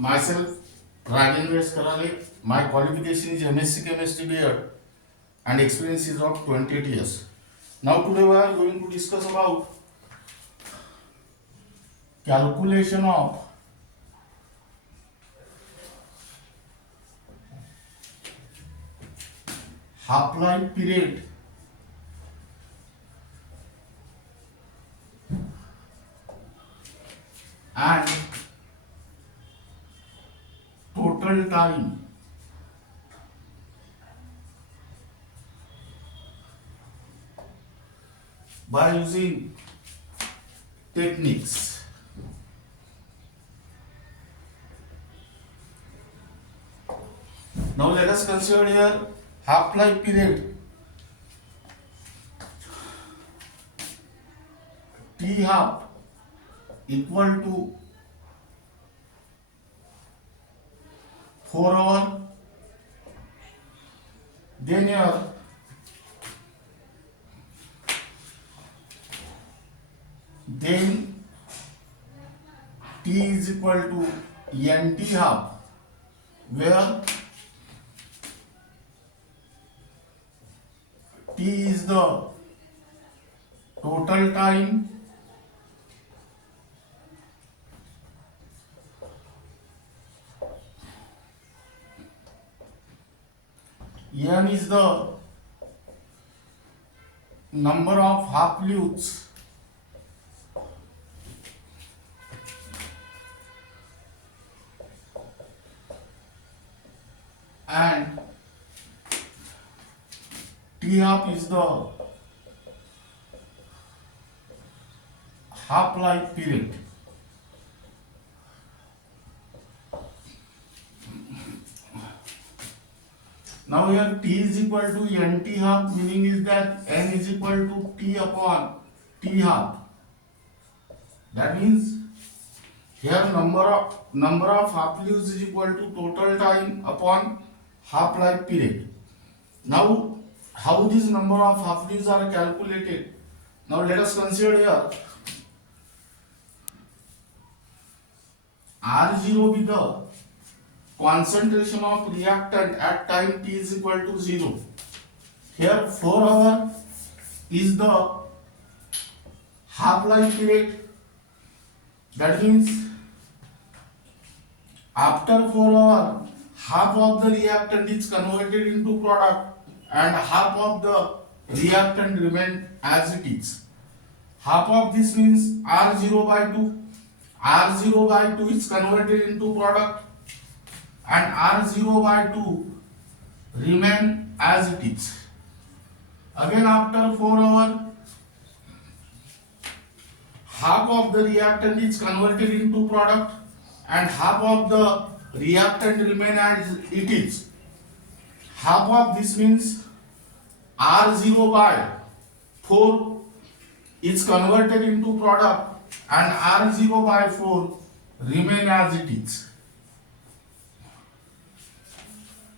Myself, Rajendra Karale. My qualification is MSc Chemistry B.Ed and experience is of 28 years. Now today we are going to discuss about calculation of half-life period and total time by using techniques. Now let us consider here half-life period. T half equal to 4 hours. Then here T is equal to NT half, where T is the total time N is the number of half loops and T half is the half-life period. Now here T is equal to NT half, meaning is that N is equal to T upon T half. That means here number of half loops is equal to total time upon half-life period. Now how this number of half loops are calculated? Now let us consider here R0 be the concentration of reactant at time t is equal to 0. Here 4 hours is the half-life period. That means after 4 hours, half of the reactant is converted into product and half of the reactant remain as it is. Half of this means R0 by 2. R0 by 2 is converted into product and R0 by 2 remain as it is. Again after 4 hours, half of the reactant is converted into product and half of the reactant remain as it is. Half of this means R0 by 4 is converted into product and R0 by 4 remain as it is.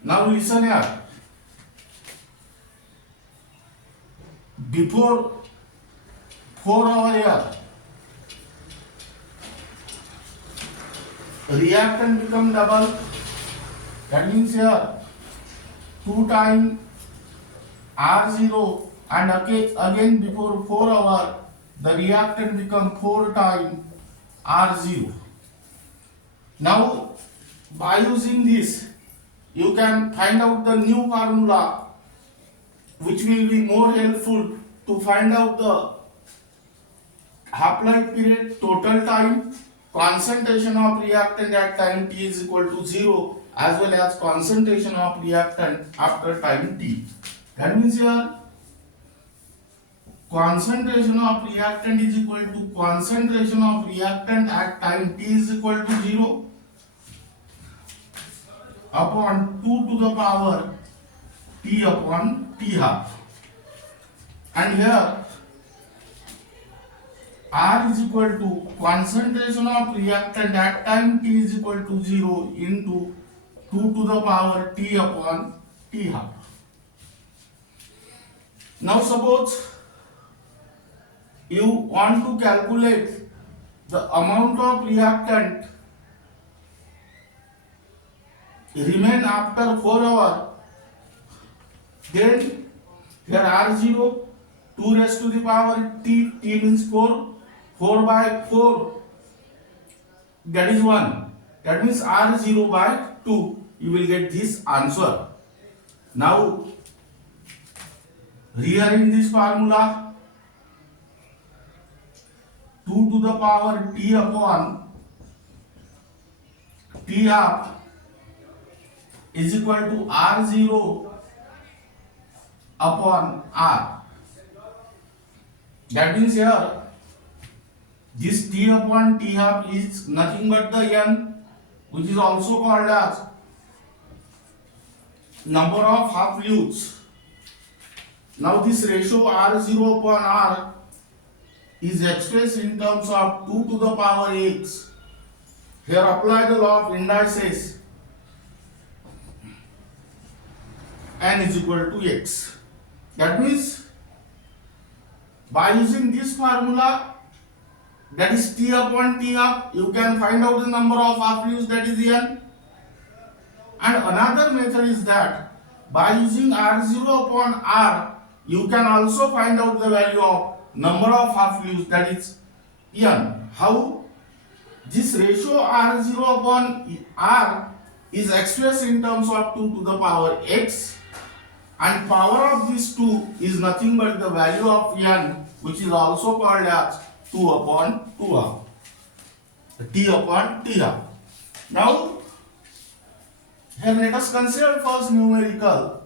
Now listen here. Before 4 hours here, reactant become double. That means here 2 times R0 and again before 4 hours the reactant become 4 times R0. Now by using this you can find out the new formula which will be more helpful to find out the half-life period, total time, concentration of reactant at time t is equal to 0 as well as concentration of reactant after time t. That means here concentration of reactant is equal to concentration of reactant at time t is equal to 0 upon 2 to the power t upon t half. And here R is equal to concentration of reactant at time t is equal to 0 into 2 to the power t upon t half. Now suppose you want to calculate the amount of reactant remain after 4 hours, then here R0, 2 raised to the power t, t means 4, 4 by 4, that is 1. That means R0 by 2. You will get this answer. Now, rearrange this formula. 2 to the power t upon t half is equal to R0 upon R. That means here, this t upon t half is nothing but the n, which is also called as number of half fluids. Now this ratio R0 upon R is expressed in terms of 2 to the power x. Here apply the law of indices. N is equal to x. That means by using this formula, that is t upon t half, you can find out the number of half fluids, that is n. And another method is that by using R0 upon R, you can also find out the value of number of half fluids, that is n. How? This ratio R0 upon R is expressed in terms of 2 to the power x, and power of this 2 is nothing but the value of n, which is also called as 2 upon 2 half, t upon t half. Now, here let us consider first numerical.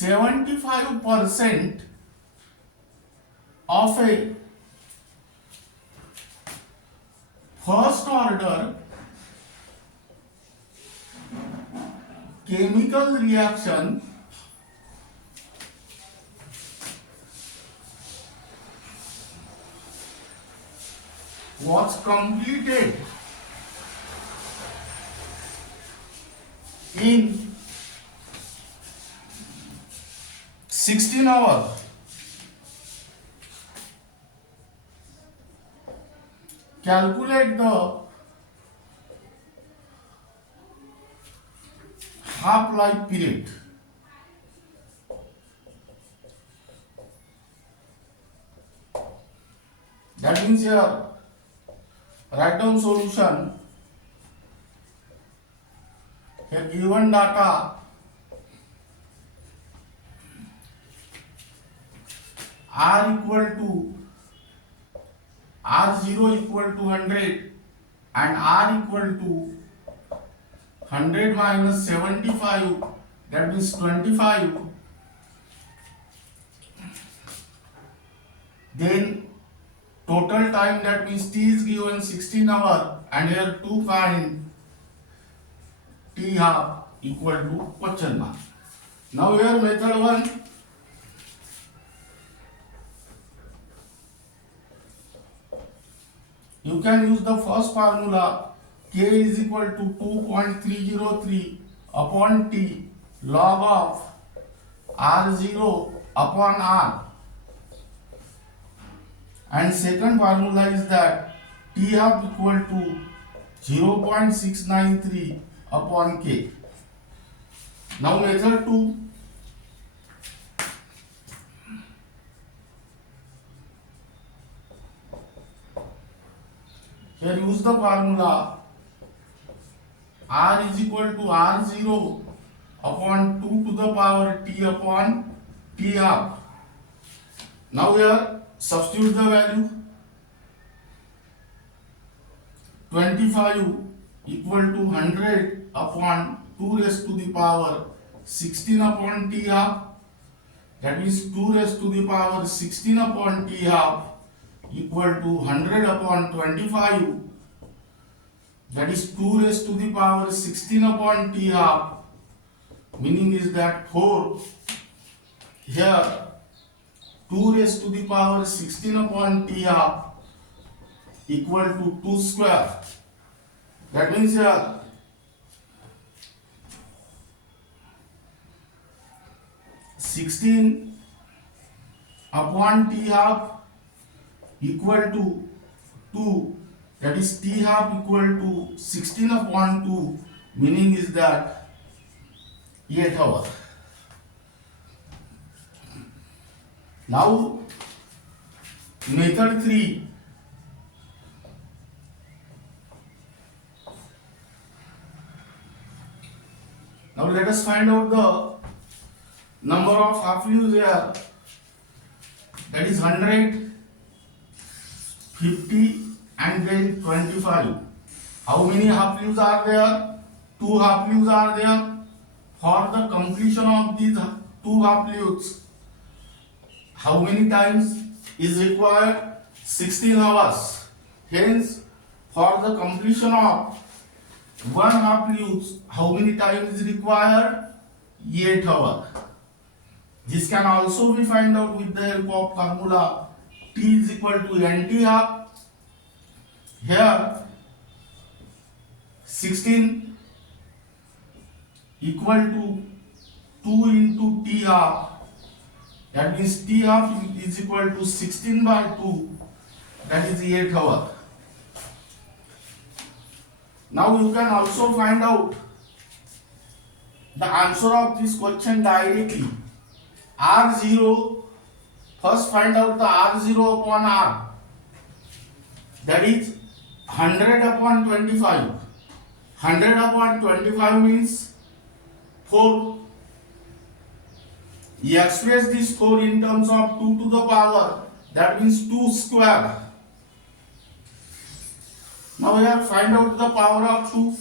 %75 of a first order chemical reaction was completed in 16 hours. Calculate the half-life period. That means here, write down solution. Here given data, R equal to R0 equal to 100 and R equal to 100 minus 75, that means 25. Then total time, that means T is given 16 hours, and here to find T half equal to question mark. Now here method 1. You can use the first formula, K is equal to 2.303 upon T log of R0 upon R. And second formula is that T half equal to 0.693 upon K. Now method 2. Here use the formula R is equal to R0 upon 2 to the power T upon T half. Now here substitute the value. 25 equal to 100 upon 2 raised to the power 16 upon T half. That means 2 raised to the power 16 upon T half equal to 100 upon 25, that is 2 raised to the power 16 upon T half, meaning is that 4. Here 2 raised to the power 16 upon t half equal to 2 square. That means here 16 upon t half equal to 2, that is t half equal to 16 upon 2, meaning is that 8 hours. Now method 3, now let us find out the number of half leaves here, that is 100, 50 and then 25. How many half leaves are there? 2 half leaves are there. For the completion of these 2 half leaves, how many times is required? 16 hours. Hence, for the completion of 1 half leaves, how many times is required? 8 hours. This can also be found out with the help of formula T is equal to NT half. Here 16 equal to 2 into T half, that means T half is equal to 16 by 2, that is 8 hours. Now you can also find out the answer of this question directly. R0, first find out the R0 upon R, that is 100 upon 25. 100 upon 25 means 4. You express this 4 in terms of 2 to the power, that means 2 square. Now here find out the power of 2.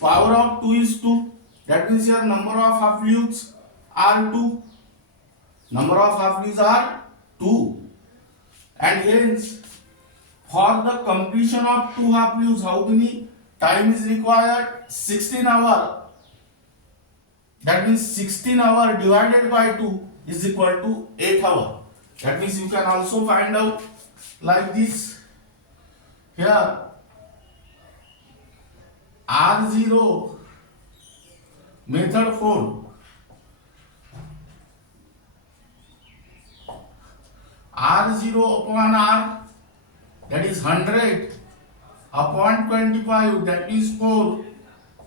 Power of 2 is 2. That means your number of half leaves are 2. Number of half leaves are 2. And hence, for the completion of 2 half leaves, how many time is required? 16 hours. That means 16 hours divided by 2 is equal to 8 hours. That means you can also find out like this. Here R0 method 4. R0 upon R, that is 100 upon 25, that is 4,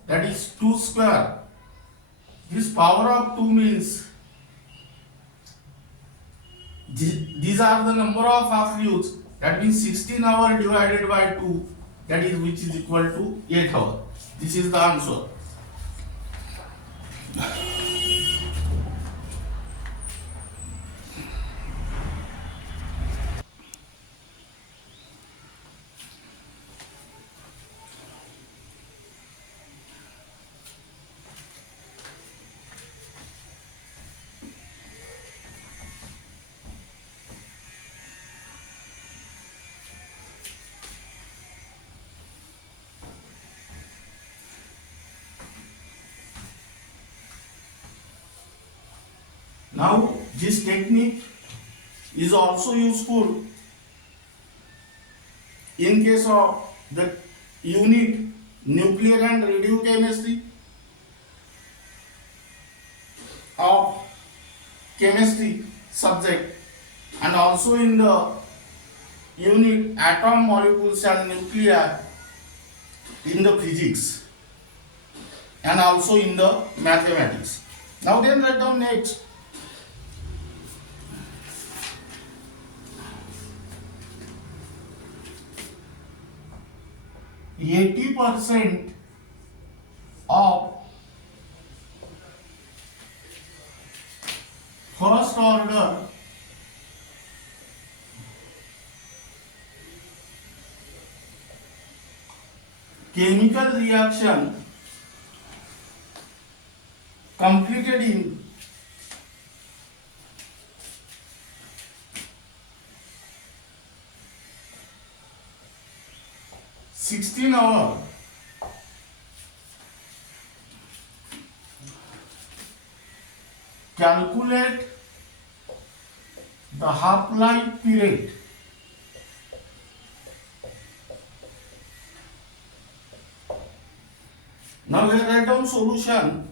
that is 2 square. This power of 2 means these are the number of half leaves, that means 16 hours divided by 2, that is which is equal to 8 hours. This is the answer. Now this technique is also useful in case of the unit nuclear and radiochemistry of chemistry subject, and also in the unit atom, molecules and nuclei in the physics, and also in the mathematics. Now then write down next. %, of first order chemical reaction completed in 16 hours calculate the half-life period now we write down solution.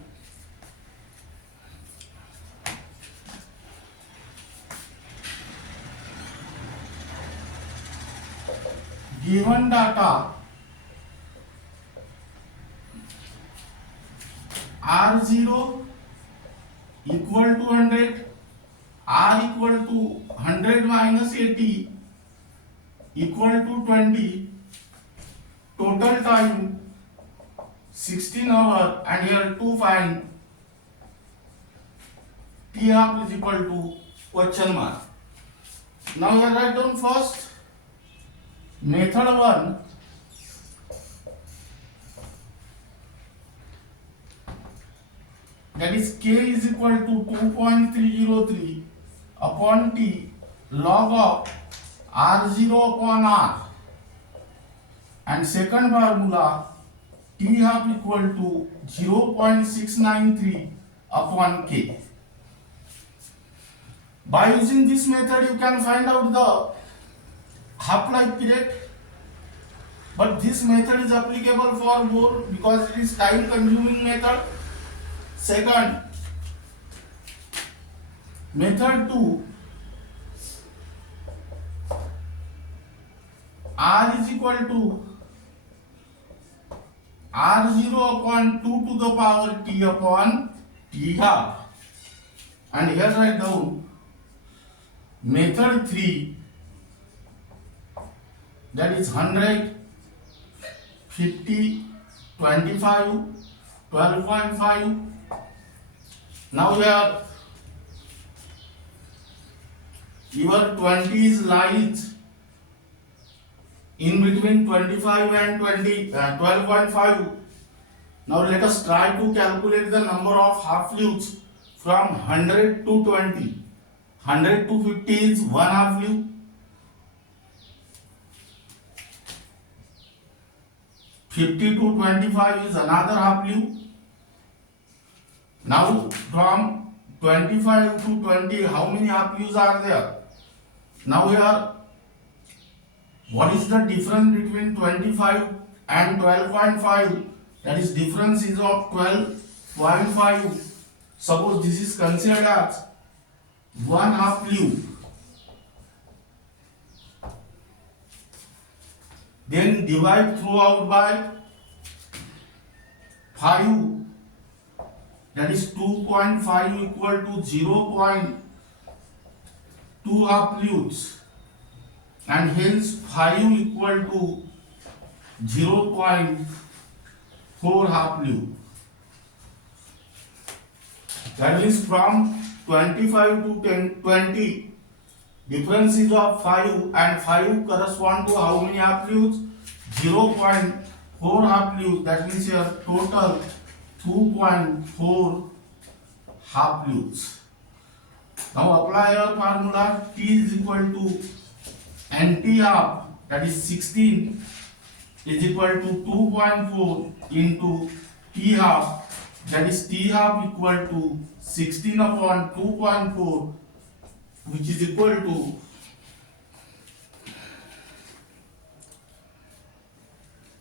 Given data R0 equal to 100, R equal to 100 minus 80 equal to 20, total time 16 hours, and here to find T half is equal to question mark. Now here write down first method 1. That is K is equal to 2.303 upon T log of R0 upon R, and second formula T half equal to 0.693 upon K. By using this method you can find out the half-life period, but this method is applicable for more because it is time consuming method. Second, method 2, R is equal to R0 upon 2 to the power T upon T half, and here write down method 3, that is 100, 50, 25, 12.5. Now here your 20s lies in between 25 and 12.5. Now let us try to calculate the number of half loops from 100 to 20. 100 to 50 is one half loop. 50 to 25 is another half loop. Now from 25 to 20, how many half loops are there? Now here, what is the difference between 25 and 12.5? That is difference is of 12.5. Suppose this is considered as one half loop. Then divide throughout by 5. That is 2.5 equal to 0.2 half loops, and hence 5 equal to 0.4 half loop. That means from 25 to 20, difference is of 5, and 5 correspond to how many half loops? 0.4 half loops. That means your total 2.4 half loops. Now apply your formula. T is equal to NT half, that is 16, is equal to 2.4 into T half, that is T half equal to 16 upon 2.4, which is equal to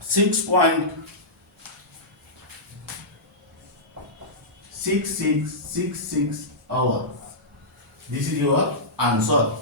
6.6666 hours. This is your answer.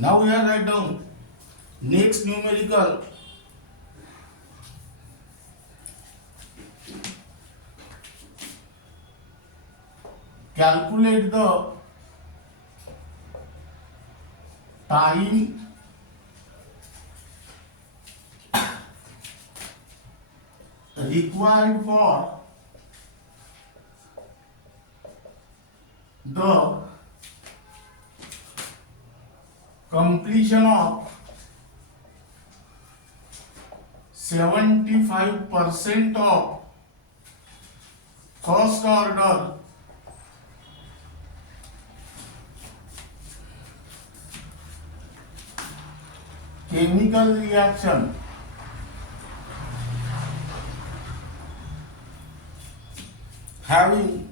Now we are write down next numerical. Calculate the time required for the completion of 75% of first order chemical reaction having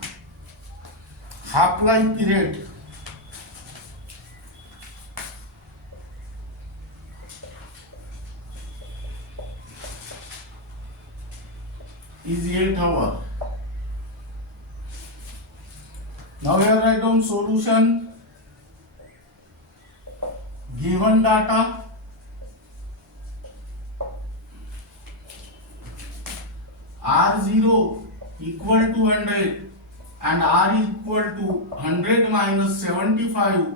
half-life period is 8 hours. Now here write down solution. Given data, R0 equal to 100 and R equal to 100 minus 75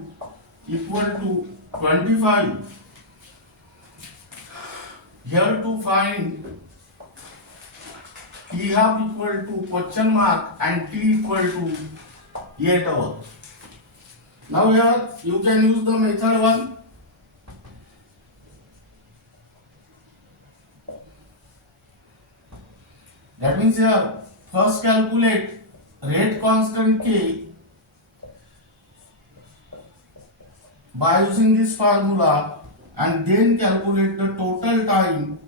equal to 25. Here to find T half equal to question mark and T equal to 8 hours. Now here you can use the method 1. That means here first calculate rate constant K by using this formula and then calculate the total time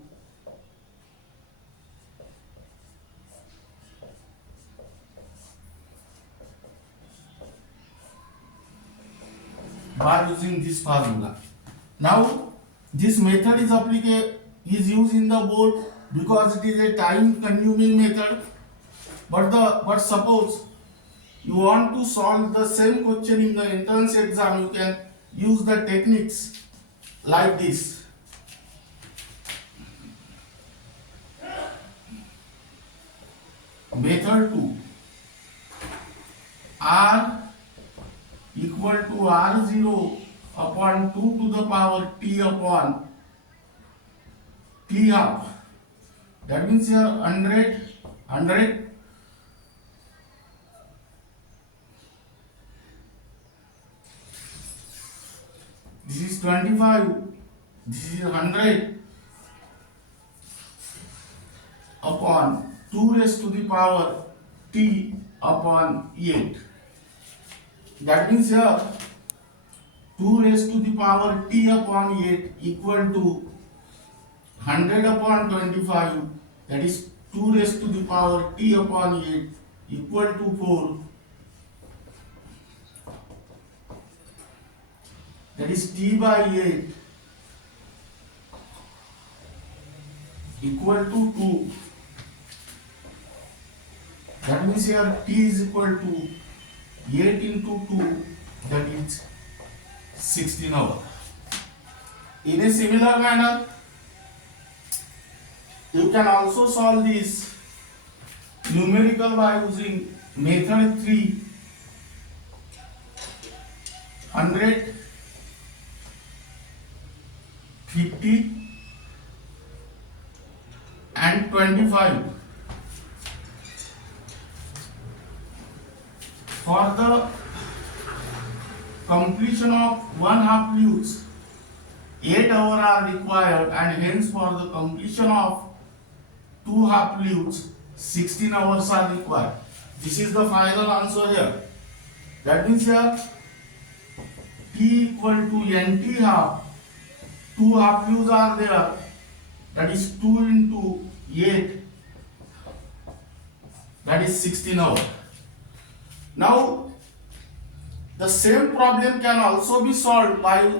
by using this formula. Now this method is used in the board because it is a time consuming method, but suppose you want to solve the same question in the entrance exam, you can use the techniques like this. Method 2, R equal to R0 upon 2 to the power T upon T half. That means here 100, this is 25, this is 100 upon 2 raised to the power T upon 8. That means here 2 raised to the power T upon 8 equal to 100 upon 25, that is 2 raised to the power T upon 8 equal to 4, that is T by 8 equal to 2. That means here T is equal to 8 into 2, that is 16 hours. In a similar manner, you can also solve this numerical by using method 3, 100, 50 and 25. For the completion of 1/2 fluids, 8 hours are required, and hence for the completion of 2/2 fluids, 16 hours are required. This is the final answer here. That means here T equal to NT half, 2/2 fluids are there, that is 2 into 8, that is 16 hours. Now the same problem can also be solved by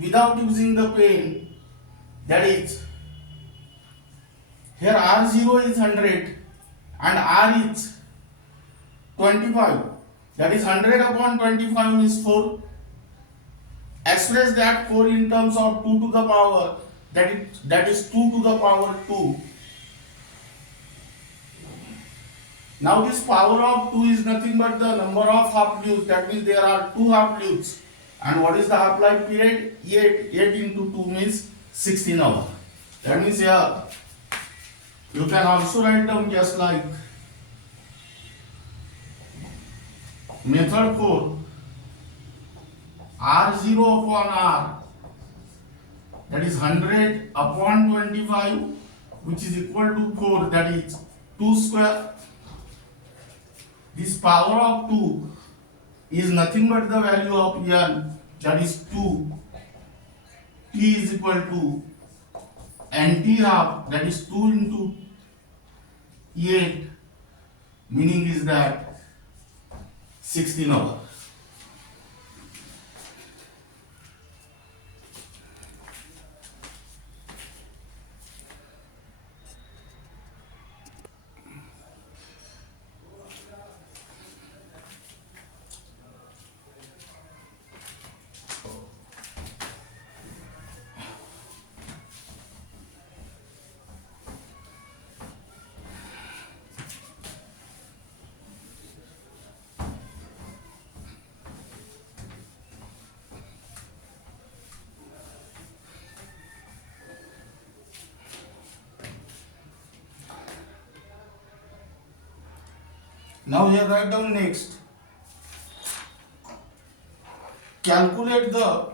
without using the pen. That is, here R0 is 100 and R is 25. That is 100 upon 25 means 4. Express that 4 in terms of 2 to the power, that is 2 to the power 2. Now this power of 2 is nothing but the number of half fluids. That means there are 2 half fluids. And what is the half-life period? 8. 8 into 2 means 16 hours. That means here you can also write down just like Method 4, R0 upon R, that is 100 upon 25, which is equal to 4, that is 2 square. This power of 2 is nothing but the value of n, that is 2. T is equal to nt half, that is 2 into 8, meaning is that 16 hours. Now here write down next. Calculate the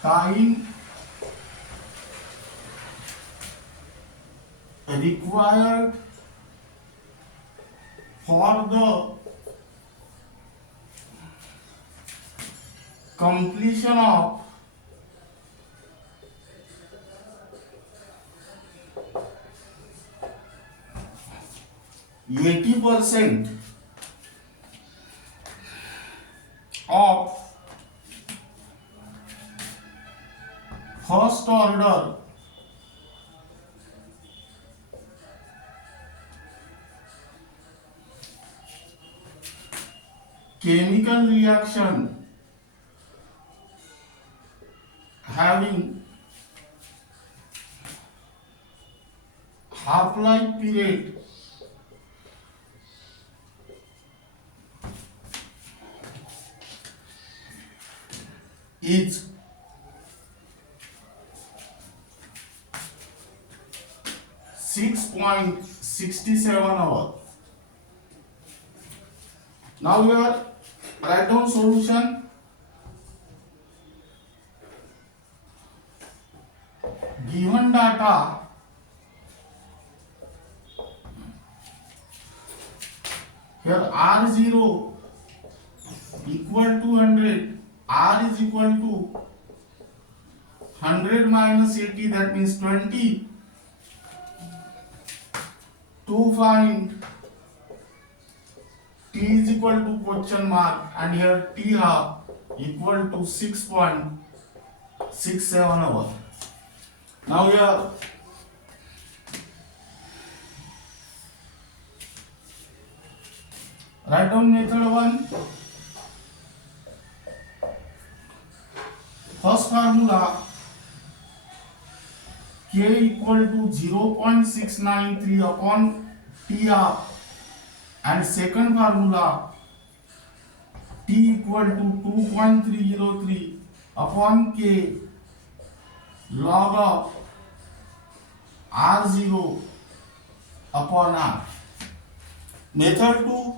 time required for the completion of %80 of first order chemical reaction having half-life period is 6.67 hours. Now here write down solution. Given data, here R0 equal to 100, R is equal to 100 minus 80, that means 20. To find T is equal to question mark, and here T half equal to 6.67 hours. Now here write down method 1. First formula K equal to 0.693 upon T half, and second formula T equal to 2.303 upon K log of R0 upon R. Method 2.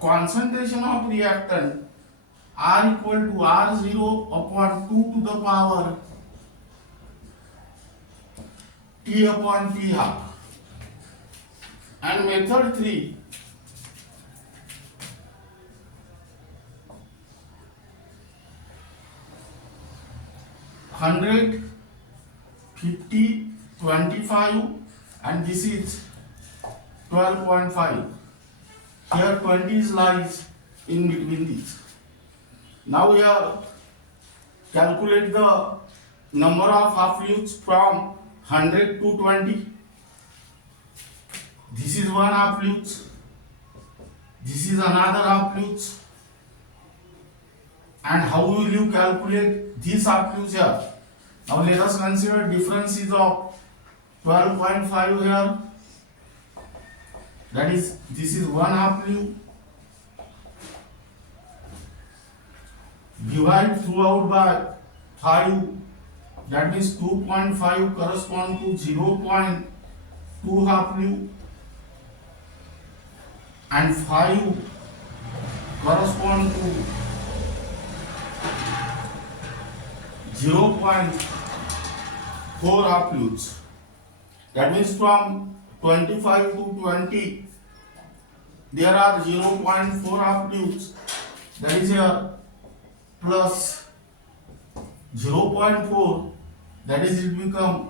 Concentration of reactant R equal to R0 upon 2 to the power T upon T half. And method 3. Hundred, 50, 25, and this is 12.5. Here 20 is lies in between these. Now here calculate the number of half flutes from 100 to 20. This is one half flutes. This is another half flutes. And how will you calculate these half flutes here? Now let us consider differences of 12.5 here that is, this is 1 half nu, divide throughout by 5, that means 2.5 correspond to 0.2 half nu, and 5 correspond to 0.4 half newtons. That means from 25 to 20 there are 0.4 half newtons, that is here, plus 0.4, that is it become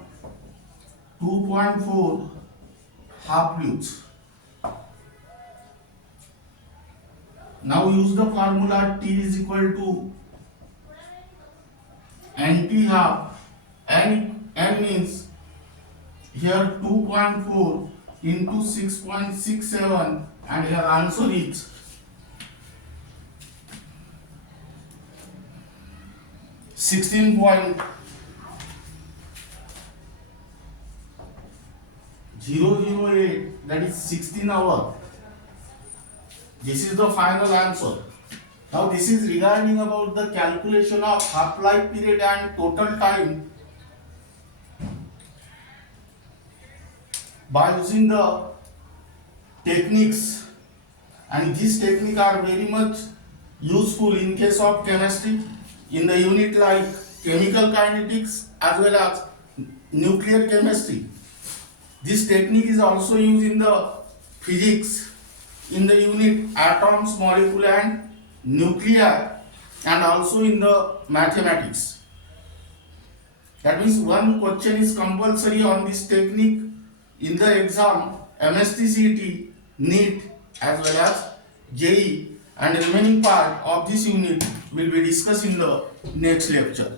2.4 half newtons. Now use the formula T is equal to NT half, N means here 2.4 into 6.67, and here answer is 16.008, that is 16 hours. This is the final answer. Now this is regarding about the calculation of half-life period and total time by using the techniques, and these techniques are very much useful in case of chemistry in the unit like chemical kinetics as well as nuclear chemistry. This technique is also used in the physics in the unit atoms, molecule and nuclei, and also in the mathematics. That means one question is compulsory on this technique in the exam MST-CET, NEET as well as JEE, and the remaining part of this unit will be discussed in the next lecture.